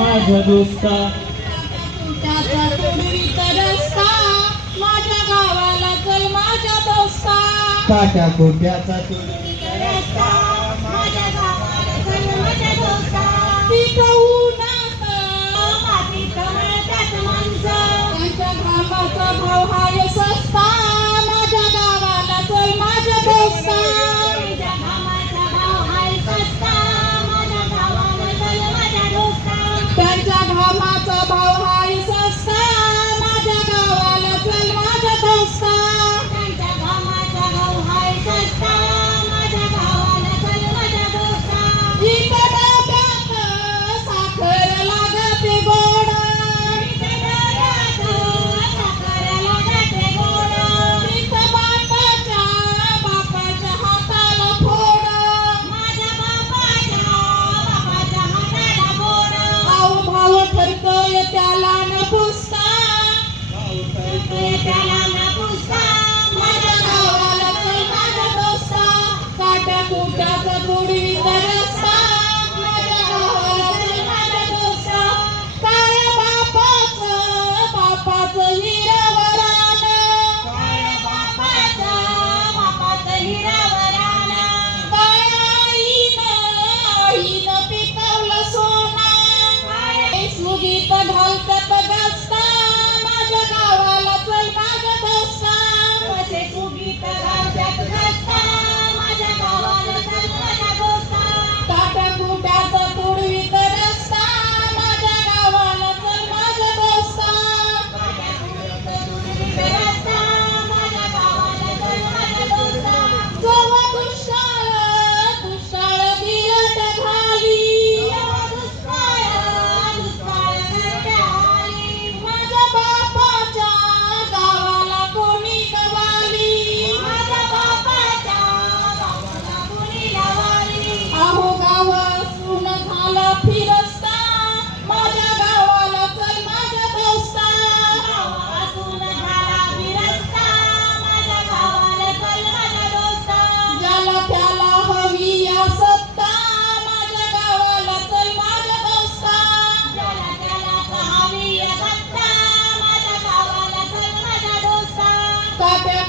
माझ्या दोस्ता. तुटाचा तुडवीचा रस्ता माझ्या गावाला चल काट्या कोट्याचा गीत घालतात बघ असता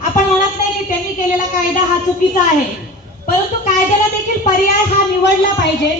आपण म्हणत नाही की त्यांनी केलेला कायदा हा चुकीचा आहे. परंतु कायद्याला देखील पर्याय हा निवडला पाहिजे.